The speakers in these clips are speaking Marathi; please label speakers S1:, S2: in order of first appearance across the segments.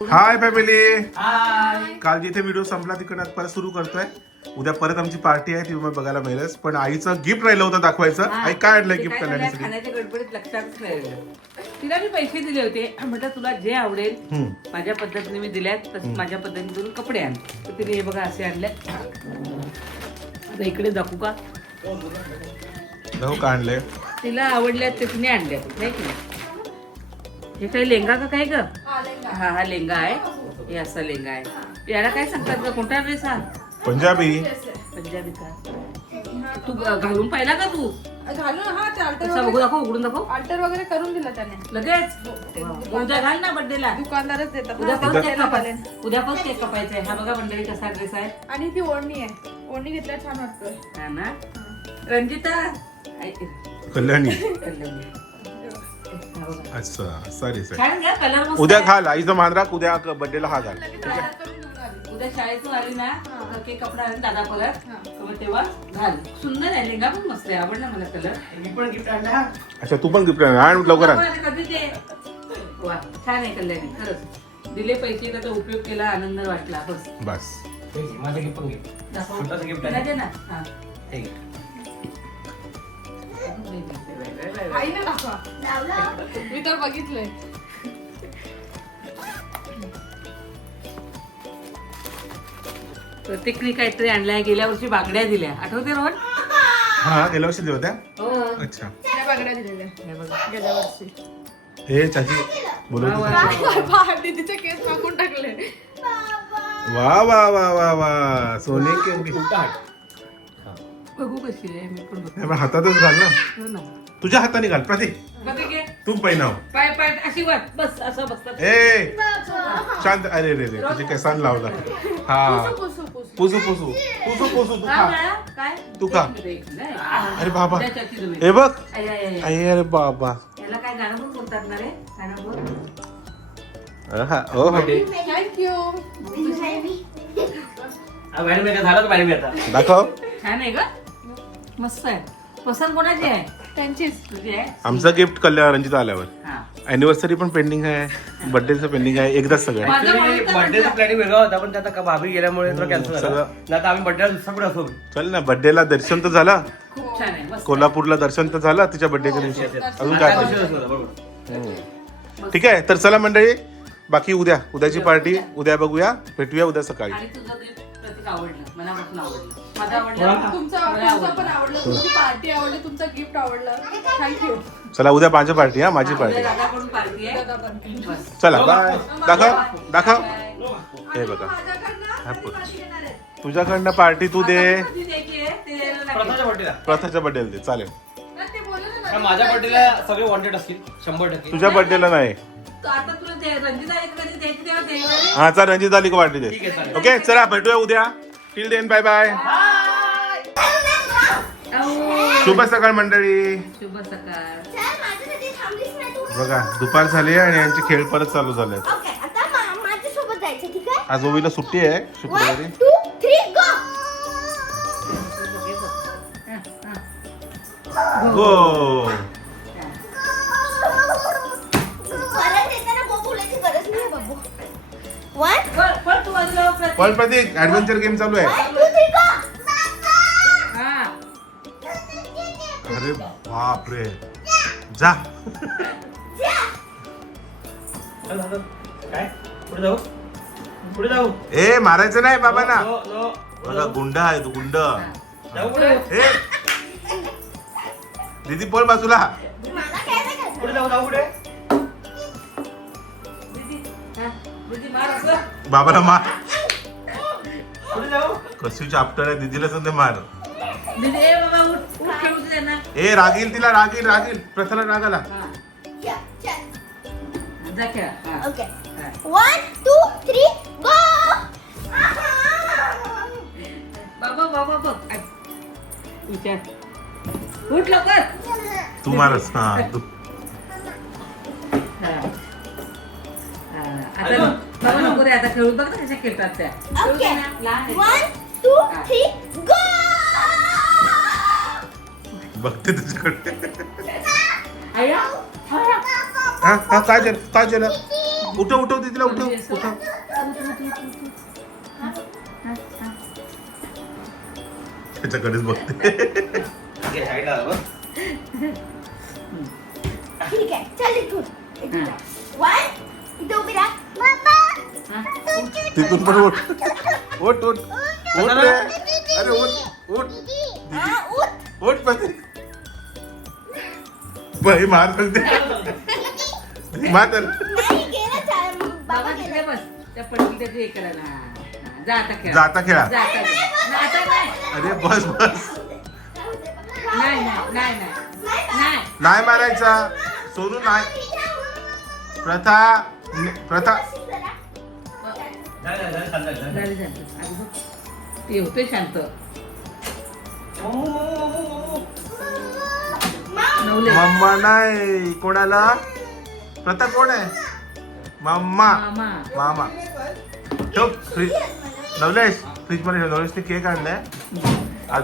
S1: हाय फॅमिली
S2: हाय
S1: काल जिथे व्हिडिओ संपला तिकडे परत सुरू करतोय. उद्या परत आमची पार्टी आहे ती तुम्हाला बघायला मिळेलच. पण आईचं गिफ्ट राहिलं होतं दाखवायचं. आई काय आणलंय
S2: ते
S1: गिफ्ट
S2: खाण्याच्या गडबडीत लक्षातच नाही. तिला मी पैसे दिले होते. म्हटलं तुला जे आवडेल. माझ्या पद्धतीने मी दिल्यात तसं माझ्या पद्धतीने करून कपडे आण. तर तिने हे बघा असे आणले. आता इकडे दाखवू का?
S1: हो का आणलंय.
S2: तिला आवडल्यात ते तिने आणल्या नाही की? नाही हे काही लेंगा का काय ग? हा हा लेंगा आहे. हे असा लेंगा आहे. याला काय सांगतात ग? कोणता ड्रेस हा?
S1: पंजाबी.
S2: पंजाबी का? तू घालून पाहिला का तू?
S3: घालून हा ते अल्टर
S2: बघू दाखव उघडून दाखव.
S3: अल्टर वगैरे करून दिला त्याने.
S2: लगेच? वा. उद्या घाल ना बर्थडेला
S3: दुकानदारच देतात
S2: उद्या
S3: ना.
S2: परत केक कापायचा. उद्या परत केक कापायचा आहे. हा बघा मंडळी कसा ड्रेस आहे.
S3: आणि ती ओढणी आहे. ओढणी घेतल्यावर छान वाटतं.
S2: हा ना? रंजिता? आई,
S1: कल्याणी.
S2: कल्याणी.
S1: अच्छा सॉरी सॉरी
S2: छान घ्या कलर मस्त
S1: उद्या
S2: आहे.
S1: घाल आईचं मान राख उद्या बर्थडेला हा घाल.
S2: उद्या शाळेतून आली ना तर केक कपडा आणून दादा परत
S3: हा.
S2: तर मग तेव्हा घाल. सुंदर आहे लेंगा पण मस्त आहे आवडला मला कलर
S4: मी पण गिफ्ट आणलं हा.
S1: अच्छा तू पण गिफ्ट आण लवकर आण.
S2: कधी ते वा छान आहे कल्याणी खरंच. दिले पैसे त्याचा उपयोग केला आनंद वाटला बस.
S1: बस.
S4: हे घे, माझं गिफ्ट पण घे
S2: दाखव.
S4: छोटंसं gift आहे.
S2: तिला दे ना. हा.
S4: हे घे.
S3: आईने दाखवा. मी तर बघितलंय.
S2: प्रत्येकने काहीतरी आणलंय गेल्या वर्षी बांगड्या दिल्या. आठवते रोहन?
S1: हा गेल्या वर्षी दिल्या होत्या?
S2: हो.
S1: अच्छा.
S3: त्या बागड्या दिलेल्या.
S2: हे बघा.
S3: गेल्या वर्षी.
S1: हे चाची.
S3: पहाटे तिचे केस मागून टाकले.
S1: वा वा वा वा वा. सोने की अंगठी.
S4: उलटा हात. हा.
S2: बघू कशी आहे मी पण बघते.
S1: नाही, पण हातातच घाल ना.
S2: हो ना.
S1: तुझ्या हाताने घाल. प्रतीक. तू पहिनाव
S2: पाय पाय अशी बस असं बसतात
S1: ए. शांत अरे रे रे तुझे केसान लावला. हा.
S3: पुसू पुसू
S1: पुसू. पुसू पुसू. पुसू तू खा.
S2: काय?
S1: तू खा. अरे बाबा. हे बघ.
S2: आई
S1: अरे बाबा.
S2: याला काय गाणं पण बोलतात ना रे? गाणं बोल.
S1: हा, ओ हो.
S3: थँक्यू
S4: मॅडम आता झालं का मॅडम आता
S1: दाखव.
S2: छान आहे ग. मस्त आहे. पसंत कोणाची आहे?
S3: त्यांचीच
S2: तुझी आहे
S1: आमचं गिफ्ट कल्याण रंजित आल्यावर.
S2: हा.
S1: अॅनिव्हर्सरी पण पेंडिंग आहे. बर्थडेचं पेंडिंग आहे. एकदाच सगळं. आहे.
S2: माझं म्हणून तर
S4: बर्थडेचा
S2: म्हणलं.
S4: प्लॅनिंग वेगळा होता पण भाभी गेल्यामुळे थोडं कॅन्सल झालं.
S1: सगळं.
S4: नाही तर आम्ही बर्थडेला दुसरा कुठे असो.
S1: चल ना बर्थडेला दर्शन तर झालं.
S2: खूप छान आहे. मस्त.
S1: कोल्हापूरला दर्शन तर झालं तिच्या बर्थडेच्या दिवशी. अजून काय पाहिजे?
S4: बरोबर.
S1: ठीक आहे तर चला मंडळी बाकी उद्या उद्याची पार्टी उद्या बघूया भेटूया उद्या सकाळी.
S2: आणि तुझं आवडलं. मनापासून आवडलं. माझं
S4: मला-
S2: आवडलं
S3: तुमचं
S2: मला
S3: तुमचं पण
S2: आवडलं.
S3: आवडलं तुमची पार्टी आवडली. तुमचं गिफ्ट आवडलं. थँक्यू
S1: चला उद्या माझी पार्टी हा? माझी पार्टी.
S2: उद्या दादाकडून पार्टी आहे.
S3: दादा पण
S2: बस.
S1: चला बाय दाखव. दाखव. हे बघा. तुझ्याकडनं पार्टी तू दे.
S2: आता कधी द्यायची आहे? ते द्यायला लागेल.
S4: प्रथाच्या बर्थडेला
S1: प्रथाच्या बर्थडेला दे चालेल.
S4: माझ्या बर्थडेला सगळे वॉन्टेड असतील. शंभर टक्के.
S1: तुझ्या बर्थडेला नाही.
S2: आता तुला दे- रंजिता एक कधी द्यायची तेव्हा द्यायला
S1: हा चल रंजित आली का
S4: चालेल.
S1: ओके चला भेटूया उद्या. Till then bye. बाय शुभ सकाळ मंडळी.
S2: शुभ सकाळ.
S1: बघा दुपार झाली आहे आणि यांचे खेळ परत चालू झाले आहेत.
S5: ओके आता मा- माझ्यासोबत जायचं ठीक आहे?
S1: आज ओवीला सुट्टी आहे शुक्रवारी.
S5: गो
S2: हो, प्रतीक.
S1: ऍडव्हेंचर गेम चालू आहे.
S2: हा.
S1: अरे बाप रे जा.
S4: चल, चल. काय? पुढे जाऊ? पुढे जाऊ?
S1: ए मारायचं नाही बाबा ना. बघा गुंड आहे तू गुंड. ए. दीदी पळ बाजूला.
S5: मला काय नाही करायचं.
S4: पुढे जाऊ जाऊ पुढे.
S1: बाबाला मार. कशी चाप्टर आहे दीदीला संधी मार.
S2: दीदी ए बाबा उठ उठ खेळू दे त्यांना
S1: ए रागील तिला रागील रागील. प्रथाला राग आला
S5: या, चल.
S2: जा खेळा.
S5: ओके
S2: हा.
S5: वन टू थ्री गो
S2: बाबा बाबा बघ. विचार. उठ लवकर.
S1: तू मारस. हा तू.
S2: आता नको रे आता खेळू बघ ना कशा खेळतात त्या. खेळू दे ना, लहान आहे.
S1: बघते तुझ्याकडे.
S2: आया, आया.
S1: हा. हा काय झालं? काय झालं? उठव उठव तिला उठव. उठव त्याच्याकडेच बघते.
S4: आलं. बघ.
S5: ठीक आहे चल इथून इथून. वन इथे उभी राहा बाबा
S2: हा.
S1: तिथून पण उठ. उठ उठ. उठ रे. अरे उठ उठ.
S5: हा उठ.
S1: उठ पती. बाई मार सांगते मार तर
S5: नाही गेला चाल बाबा
S2: बाबा
S5: गेला
S2: तिथे बस. त्या पडकी त्याची करायला. जा आता खेळा.
S1: जा आता खेळा.
S2: जा आता खेळा. नाही, आता नाही.
S1: अरे बस बस.
S2: नाही नाही नाही नाही. नाही.
S1: नाही मारायचा. सोनू नाही. प्रथा प्रथा
S4: झालं, झालं,
S2: बघ. ते होते शांत.
S4: मम्मू.
S2: नवले
S1: नाही कोणाला? प्रथा कोण आहे? मम्मा.
S2: मामा.
S1: मामा. ठेव फ्रीज. नवलेश फ्रीजमध्ये ठेव. नवलेशने केक आणलाय. आज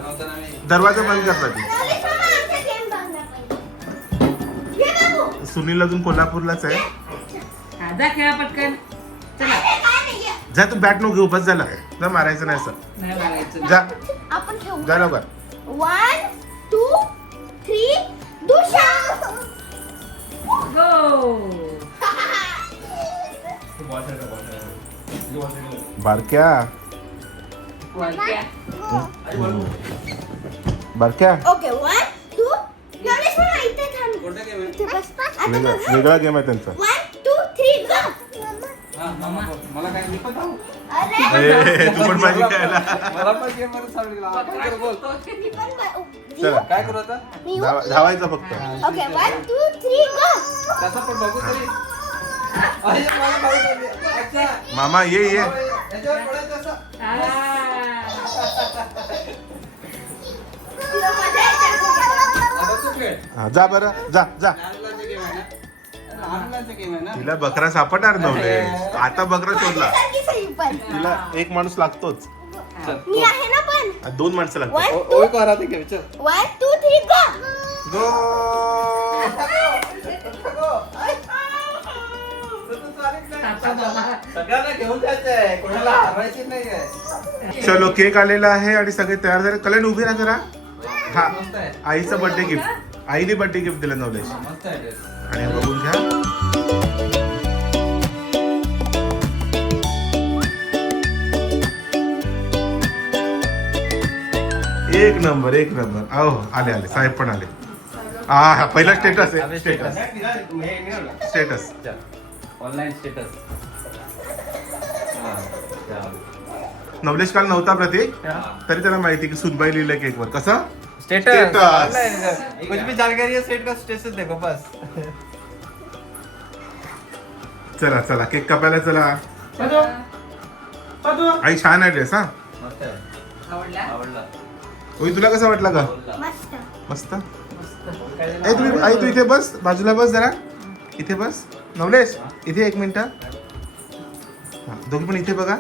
S1: दरवाजा बंद करतात
S5: बाबू.
S1: सुनील अजून कोल्हापूरलाच आहे.
S2: हा, जा खेळा पटकन. चला.
S1: जा तू बॅट नको घेऊ बस झाला. जा मारायचं नाही
S2: मारायचं.
S1: जा.
S5: आपण खेळू.
S1: जा लवकर.
S5: वन टू थ्री दुशा
S2: गो.
S1: बारक्या.
S2: वालक्या.
S1: बारक्या.
S5: ओके वन टू मामा इथे थांब.
S1: वेगळा. वेगळा गेम आहे त्यांचा.
S5: One two three go.
S4: मला काय मी पण जाऊ.
S1: तू पण पाहिजे खायला.
S4: मला पण game मध्ये सांगितलं. मला काय करू बोल.
S5: मी पण ब-
S1: चला.
S4: काय करू आता?
S5: मी
S1: धावा- धावायचं फक्त.
S5: Okay one two three go
S4: कसं पण बघू तरी. अरे, मला माहीत आहे. अच्छा.
S1: मामा ये ये.
S4: याच्यावर पडायचं असं. आता तू खेळ.
S1: हा, जा बरं. जा जा. तिला बकरा सापडणार नव्हते आता बकरा शोधला. तिला एक माणूस लागतोच.
S4: चल.
S5: मी आहे ना पण.
S1: दोन माणसं लागतात.
S4: ओ- करा ते. चल.
S5: गो
S1: गो केक आलेला आहे आणि सगळे तयार झाले. कल्याण उभी राहा जरा. हा. आईचं बर्थडे गिफ्ट आईने बर्थडे गिफ्ट दिलं नवलेश
S4: मस्त आहे dress.
S1: आणि बघून घ्या. एक नंबर एक नंबर. अहो आले आले. साहेब पण आले. हा हा पहिला स्टेटस आहे. Status status
S4: online status
S1: Navlesh काल नव्हता प्रतीक? तरी त्याला माहिती की सुनबाई लिहिलंय केकवर. कसं?
S4: स्टेटस. कुछ भी जानकारी है स्टेट का स्टेटस देखो बस।
S1: चला चला केक कापायला चला। आई छान आहे ड्रेस हा?
S4: मस्त आहे.
S2: आवडला?
S4: आवडला.
S1: ओय तुला कसं वाटलं का
S5: मस्त.
S1: मस्त?
S2: मस्त.
S1: ए तुम्ही आई तू इथे बस बाजूला बस जरा. इथे बस. नवलेश इथे एक मिनिट. हा, दोघी पण इथे बघा.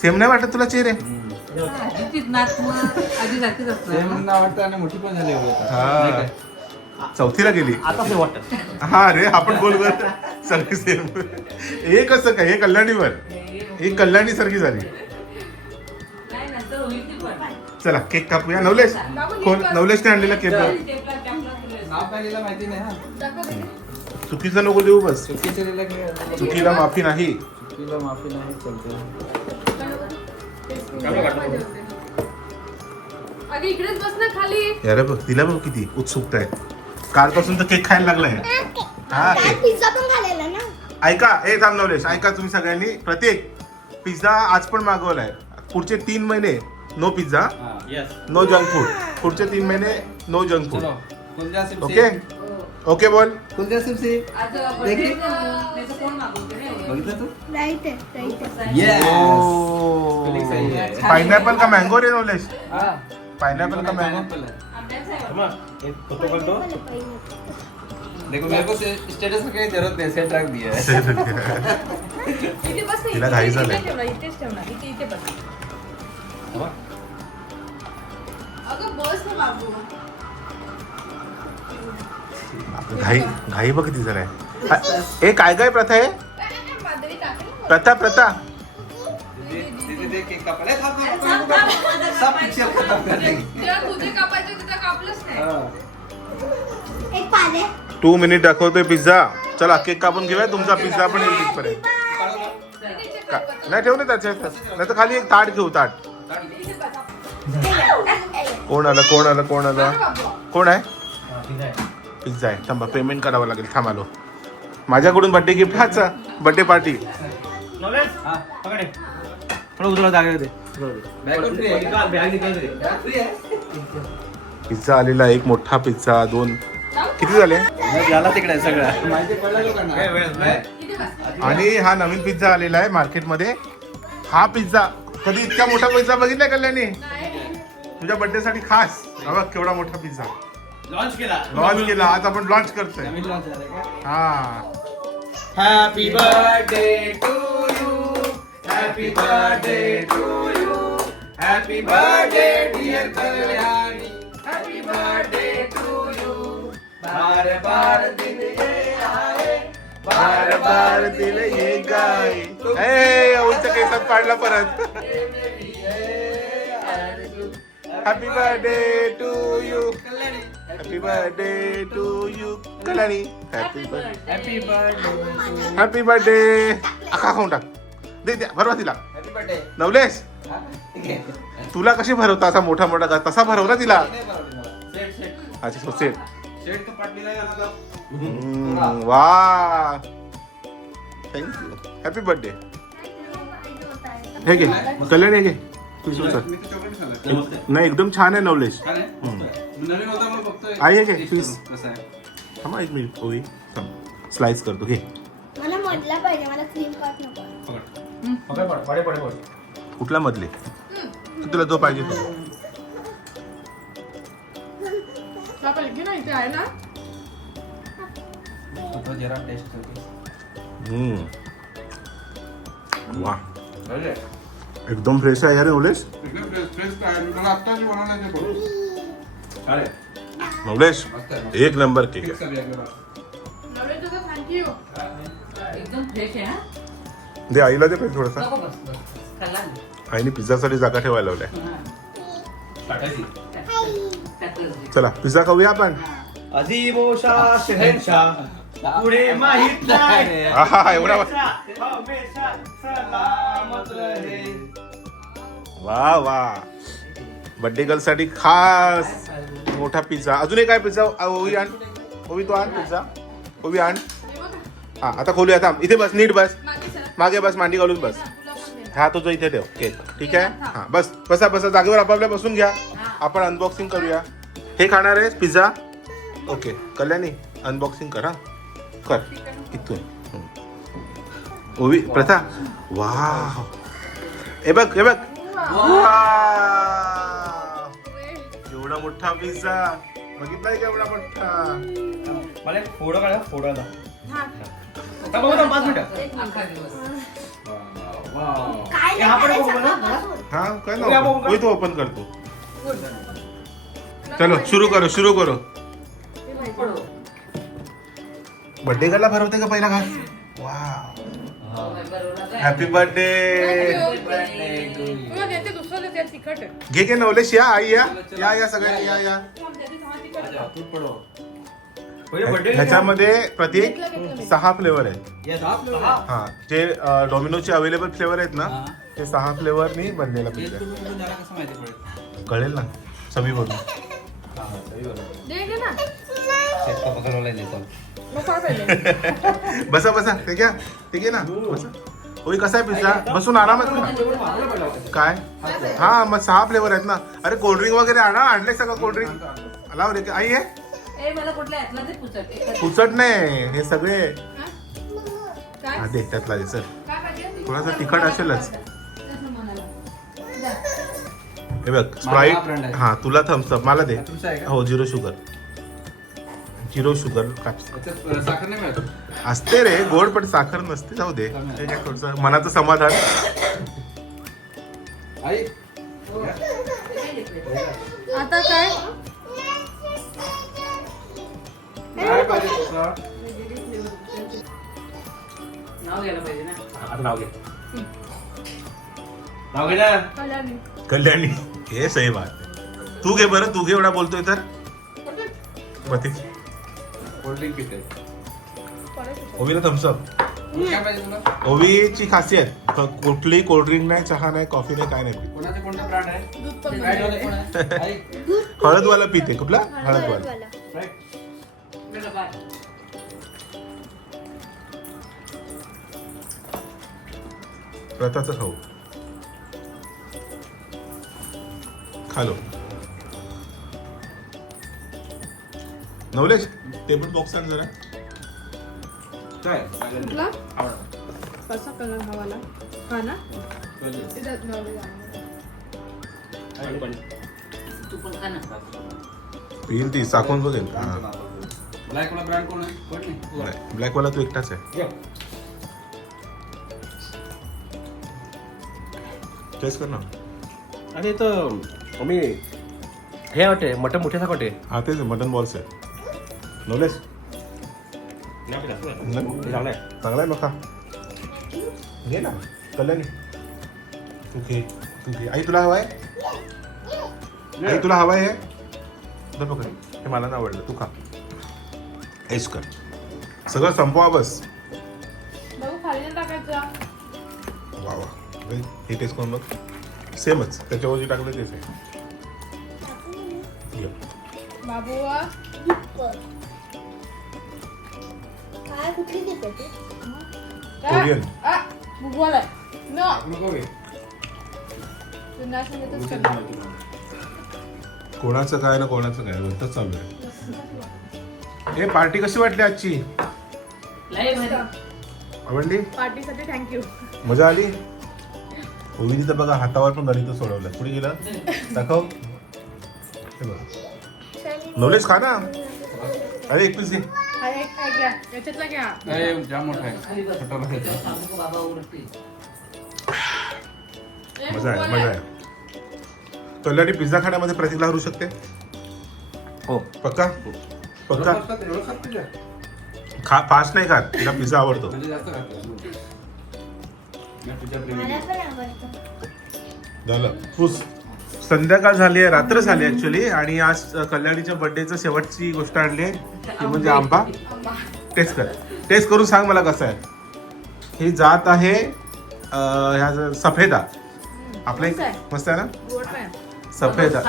S1: सेम नाही वाटत तुला चेहरे?
S2: आजीचीच नात मग आजी सारखीच
S4: सेम
S2: असणार
S4: ना वाटतं आणि मोठी पण झाली होती आता.
S1: हा.
S4: नाही काय?
S1: चौथीला गेली.
S4: आता ते वाटत.
S1: हा रे आपण बोल बर. सगळी सेम हे कसं काय? हे कल्याणीवर. ही कल्याणी सारखी झाली.
S2: नाही नंतर होईल ती पण.
S1: चला केक कापूया. नवलेश कोण? नवलेशने आणलेला केक
S2: टेपला- टेपला फुलेल.
S4: नाव काय लिहिलं माहिती नाही हा?
S3: दाखव बघू.
S1: चुकीचं नको देऊ बस.
S4: चुकीचं लिहिलं की
S1: चुकीला माफी नाही.
S4: चुकीला माफी नाही चलते.
S1: अरे बघ तिला बघ किती उत्सुकता आहे. कालपासून तर केक खायला लागलाय. हा
S5: त्यात
S1: केक.
S5: पिझ्झा पण खाल्लेला ना.
S1: ऐका ए थांब नवलेश ऐका तुम्ही सगळ्यांनी. प्रत्येक पिझ्झा आज पण मागवलाय. पुढचे तीन महिने no pizza
S4: yes
S1: no junk food पुढचे तीन महिने no junk food okay okay बोल.
S4: कुलजा
S2: आज
S4: बघितलं तू?
S5: Right
S4: yes
S1: Oh. का मँगो रे नवलेश
S4: हा.
S1: पाइनएप्पल का मँगो
S4: है. देखो मेरे को स्टेटस की जरूरत नहीं सेट रख दिया है.
S1: तिला घाई झालंय.
S3: बस. अगं बस ना बाबू.
S1: घाई घाई बघ किती जण आहे ए काय काय प्रथा आहे? प्रथा प्रथा. टू मिनिट दाखवतोय पिझ्झा. चला केक कापून घेऊया. तुमचा पिझ्झा पण येईल तिथपर्यंत. नाही ठेवले त्याच्यात नाही तर खाली एक ताट घेऊ ताट. कोण आलं कोण आलं कोण आलं? कोण आहे? पिझ्झा आहे. थांबा पेमेंट करावं लागेल. थांब आलो. माझ्याकडून बर्थडे गिफ्ट हाच बर्थडे पार्टी
S4: हाँ, पकड़े. थोड़ा जागे दे.
S1: पिझ्झा आलेला एक मोठा पिझ्झा दोन. किती झाले?
S4: झाला तिकडे सगळं. माहिती पडलं लोकांना?
S1: आणि हा नवीन पिझ्झा आलेला आहे मार्केटमध्ये हा पिझ्झा कधी इतका मोठा पिझ्झा बघितलाय कल्याणी? तुझ्या बर्थडे साठी खास. हा बघ केवढा मोठा पिझ्झा
S4: लॉन्च केला.
S1: लॉन्च केला. आज आपण लॉन्च करतोय.
S4: नवीन लॉन्च झालं का?
S1: हा.
S4: Happy birthday to happy birthday to you happy birthday dear Kalyani happy birthday to you बार बार दिन ये आए
S1: बार बार दिले ये गाय ए उलट केसात पाडला परत. Happy birthday to you happy birthday to you Kalyani happy birthday
S4: happy birthday
S1: अखा खाऊन टाक दे द्या भरवा तिला.
S4: हॅपी बर्थडे
S1: नवलेश तुला कशी भरवता असा मोठा मोठा तसा भरवला तिला?
S4: सेट सेट
S1: अच्छा सेट वा. थँक्यू हॅपी बर्थडे हे घे कल्याण हे घे. नाही एकदम छान आहे नवलेश. आई हे घे,
S4: आहे?
S1: थांबा एक मिनिट. ओवी स्लाइस करतो. घे.
S5: मला मधला पाहिजे. मला क्रीम पार्ट नको
S4: पकड पकड पड पडे पडे. पड
S1: कुठला मधले? तुला जो पाहिजे तो.
S3: कापायला घे ना इथे आहे ना?
S4: तो जरा टेस्ट करके
S1: हम्म. वा
S4: बघे
S1: एकदम फ्रेश आहे यार नवलेश.
S4: एकदम फ्रेश फ्रेश काय मी मला आत्ताच बनवलं ते बघ अरे
S1: नवलेश
S4: आहे
S1: एक नंबर केक आहे.
S3: नवरे तुझं थँक्यू
S2: एकदम. फ्रेश आहे हा?
S1: दे आईला दे पाहिजे थोडासा.
S2: नको बस बस खाल्ला ना.
S1: आईने पिझ्झासाठी जागा ठेवायला लावलाय.
S2: हा.
S4: टाकायची?
S2: त्यातलंच घे.
S1: चला पिझ्झा खाऊया आपण?
S6: अजीबोशा शहनशाह पुढे माहीत नाही.
S1: आहा, एवढा
S6: हमेशा सलामत रहे.
S1: वा वा. बर्थडे गर्लसाठी खास मोठा पिझ्झा. अजून एक काय पिझ्झा. ओवी आण. ओवी तो आण पिझ्झा. ओवी आण. हा आता खोलूया थांब. इथे बस नीट बस. मागे बस मांडी घालून बस. हा तुझं इथे ठेव. केक ठीक आहे? हा. बस बसा बसा. जागेवर आपापल्या बसून घ्या. आपण अनबॉक्सिंग करूया. हे खाणार आहेस? पिझ्झा ओके कल्याणी अनबॉक्सिंग कर हा. कर. इथून. ओवी प्रथा. वा हे बघ हे बघ. वाव! एवढा मोठा पिझ्झा बघितलाय का एवढा मोठा?
S6: मला एक फोडो काढा बघा, पाच मिनिटं.
S5: काय
S6: हे हा
S5: नाही
S6: बघू ना.
S1: हा काय ना
S6: बघू.
S1: ओवी तो ओपन करतो. चलो शुरू करो शुरू करो. बर्थडे गर्लला भरवते का पहिला घास? वा. हॅपी बर्थडे
S3: दुसरं तिखट. आहे
S1: घे घे नवलेश या आई या. या या सगळ्यांनी या या. ह्याच्यामध्ये प्रत्येक सहा फ्लेवर आहेत. हा जे डॉमिनोचे अवेलेबल फ्लेवर आहेत ना ते सहा फ्लेवरनी बनलेला पिझ्झा. आहे. कळेल ना सवी
S3: ना. नको पहिले
S1: बसा बसा ते घ्या ते घे ना बसा. होई कसा आहे पिझ्झा? बसून आरामात खा. काय? हा मग सहा फ्लेवर आहेत ना. अरे कोल्ड्रिंक वगैरे आणा आणले सगळं कोल्ड्रिंक लाव रे आई आहे?
S2: ए मला कुठल्या यातला ते पुचट
S1: नाही हे सगळे.
S3: काय
S1: हा दे त्यातला दे सर थोडासा तिखट असेलच. हे बघ
S4: हा
S1: स्प्राईट. हा तुला थम्सअप मला दे. हो झिरो शुगर झिरो शुगर असते रे गोड पण साखर नसते जाऊ दे. थोडंसं मनाचं समाधान.
S4: आई.
S3: आता काय?
S4: काय पाहिजे तुला
S2: नाव घ्यायला पाहिजे ना.
S6: आता नाव घे. नाव घे ना.
S3: कल्याणी.
S1: कल्याणी. हे सही बात. तू घे बरं तू घे एवढा बोलतोय तर. मग ते
S6: कोल्ड्रिंक पिते
S1: ओवीला थम्सअप
S6: काय पाहिजे तुला?
S1: ओवीची खासियत क- कुठलीही कोल्ड्रिंक नाही चहा नाही कॉफी नाही काय नाही.
S6: कोणाचे कोणता ब्रँड आहे?
S3: दूध पण
S6: काय ठेवलंय?
S3: बनवलंय.
S6: कोण आहे? आई,
S1: हळदवाला पिते कुठला? हळदवाला. प्रथाचं खाऊ. खालो नवलेश टेबल बॉक्स आण जरा.
S6: काय?
S3: कुठला. कसा कलर हवाला? हा ना. त्याच्यात
S6: पण.
S2: तू पण खा ना.
S1: पिईल ती साखून बघेल
S6: ब्लॅक वाला ब्रँड कोण आहे? कोण नाही?
S1: ब्लॅक वाला तू एकटाच आहे. टेस्ट कर ना.
S6: अरे तो मी हे वाटते मटन मोठ्याचा वाटते
S1: हा तेच मटन बॉल्स आहे. नवलेश
S6: नाही
S1: न-
S6: चांगलं आहे.
S1: चांगला आहे खा घे ना कल्याणी. तू घे तू घे आई तुला हवाय आई तुला हवाय हे? दे पकड. हे मला नाही आवडलं. तू खा. ऐश कर. सगळं संपवा बस.
S3: बघू खाली नाही टाकायचं.
S1: हे- हे टेस्ट करून बघ. सेमच त्याच्यावर जे टाकलं तेच आहे.
S5: काय कुठली
S1: कोरियन.
S3: नो.
S1: कोणाचं काय ना कोणाचं काय होतच चालू आहे. हे पार्टी कशी वाटली आजची? आवडली?
S3: पार्टीसाठी थँक्यू
S1: मजा आली? ओवीनी तर बघा हातावर पण गणित सोडवलं पुढे गेला? दाखव. हे बघा. नॉलेज खा ना. अरे एक पीस घे.
S3: हा
S1: मजा आहे मजा आहे. कल्याणी पिझ्झा खाण्यामध्ये प्रतीकला हरू शकते?
S6: हो.
S1: पक्का? पक्का?
S6: खात तुझ्या?
S1: खा फास्ट नाही खात. तिला पिझ्झा आवडतो.
S6: म्हणजे जास्त खात मी तुझ्या प्रेमी
S1: झालं फुस संध्याकाळ झाली आहे रात्र झाली ऍक्च्युली आणि आज कल्याणीच्या बर्थडेचं शेवटची गोष्ट आणली आहे ती म्हणजे आंबा. टेस्ट कर टेस्ट करून सांग मला कसं आहे ही जात आहे अ, ह्या सफेदा आपलं एक
S3: मस्त आहे.
S1: ना. सफेदा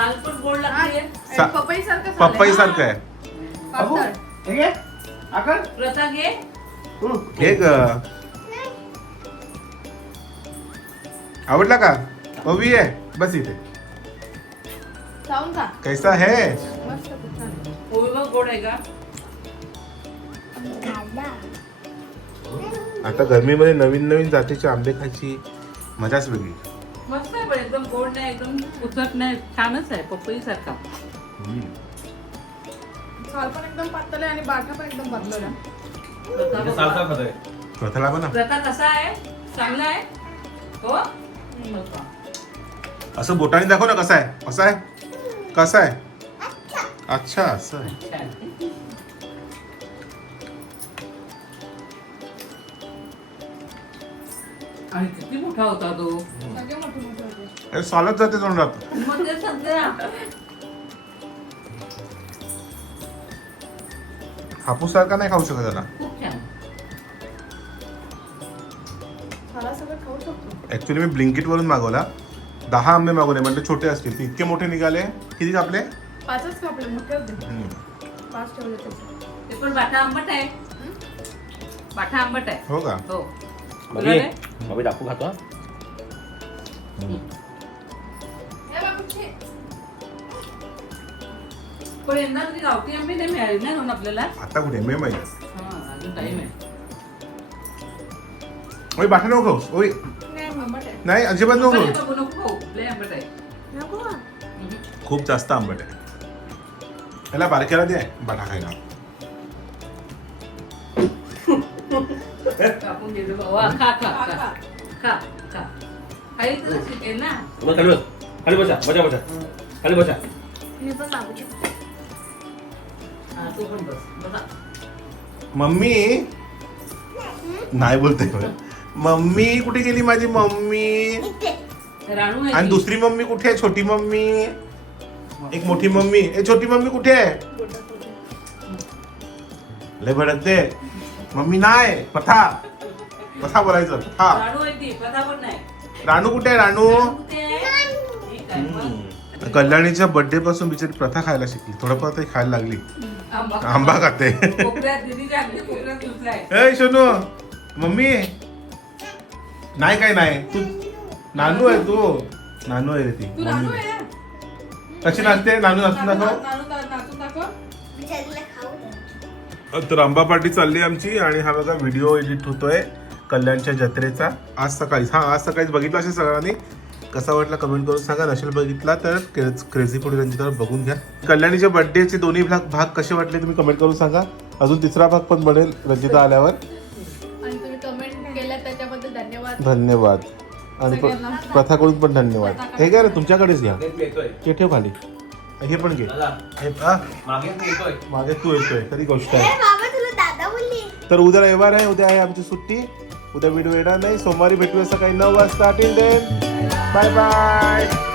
S1: सा-. पपई सारखं आहे
S6: अबू. हे घे. आकर.
S2: प्रथा घे
S6: हम्म.
S1: हे ग आवडला का? ओवी आहे. बस इथे. कैसा है?
S2: गोड आहे का?
S1: आता गरमीमध्ये नवीन नवीन जातीचे आंबे खायची मजाच वेगळी.
S2: मस्त आहे पण एकदम गोड नाही एकदम उचट नाही छानच आहे पपई सारखा.
S3: साल पण एकदम पातळ आहे आणि बाटा पण एकदम पातळ आहे.
S2: प्रथा
S6: म्हणजे.
S1: प्रथाला
S2: प्रथा कसा आहे? चांगला आहे? हो.
S1: असं बोटाने दाखव ना कसा आहे. कसा आहे? कसा आहे? अच्छा असं आहे.
S2: आणि किती मोठा होता तो?
S3: सगळे मोठे मोठे होते.
S1: अरे सॉलच जाते तोंडात
S2: मग ते
S1: हापूस सारखा नाही खाऊ शकत त्याला.
S2: खूप छान.
S1: ऍक्च्युली मी ब्लिंकिट वरून मागवला. दहा आंबे मागवले म्हणजे छोटे असतील. ते इतके मोठे निघाले. किती कापले
S3: पाचच कापले मोठे होते.
S1: हम्म.
S3: पाच ठेवले
S2: ते पण बाठा आंबट आहे. बाठा आंबट आहे.
S1: हो का?
S2: हो.
S6: दाखवू खातो.
S2: पण यंदा गावठी आंबे नाही मिळाली नाही म्हणून आपल्याला?
S1: आता कुठे? मे महिन्यात
S2: हा अजून टाइम आहे.
S1: ओय बाटा नको खाऊस ओय
S3: नाही
S1: अजिबात नको खाऊस.
S2: खाऊ.
S1: खूप जास्त आंबट आहे त्याला बारक्याला दे बाटा खायला
S2: खाली
S6: खाली बसा बसा बसा खाली बसा
S1: मम्मी नाही बोलते मम्मी कुठे गेली माझी मम्मी? आणि. दुसरी मम्मी कुठे आहे? छोटी मम्मी? एक मोठी मम्मी. ए छोटी मम्मी कुठे आहे? लय भडकते मम्मी नाही प्रथा प्रथा बोलायचं. प्रथा
S2: राणू
S1: कुठे आहे राणू. कल्याणीच्या बर्थडे पासून बिचारी प्रथा खायला शिकली. थोडंफार तरी खायला लागली.
S2: आंबा
S1: खाते. ए सोनू मम्मी नाही काय नाही. तू नानू आहे तू. नानू आहे रे ती.
S3: तू नानू
S1: मम्मी
S3: आहे?
S1: कशी नाचते? नानू नाचून
S3: नानू
S1: दाखव.
S3: नानू नाचून दाखव.
S5: बिचारीला खाऊ दे.
S1: तर आंबा पार्टी चालली आमची आणि हा बघा व्हिडिओ एडिट होतोय कल्याणच्या जत्रेचा. आज सकाळीच. हा आज सकाळीच बघितला असेल सगळ्यांनी. कसा वाटला कमेंट करून सांगा. नसेल बघितला तर क्रेझी फुडी रंजितावर बघून घ्या. कल्याणीच्या बर्थडेचे दोन्ही भाग भाग कसे वाटले तुम्ही कमेंट करून सांगा. अजून तिसरा भाग पण बनेल रंजिता आल्यावर.
S3: धन्यवाद.
S1: आणि प्र-
S3: सगळ्यांना.
S1: प्रथाकडून पण धन्यवाद. हे घ्या रे तुमच्याकडेच घ्या. ते ठेव खाली. हे पण घे. हे आ,
S4: मागे
S1: तू येतोय. तरी गोष्ट आहे.
S5: बाबा तुला दादा बोलली.
S1: तर उद्या रविवार आहे उद्या आहे आमची सुट्टी. उद्या व्हिडिओ येणार नाही सोमवारी भेटूया सकाळी नऊ वाजता. Till then bye bye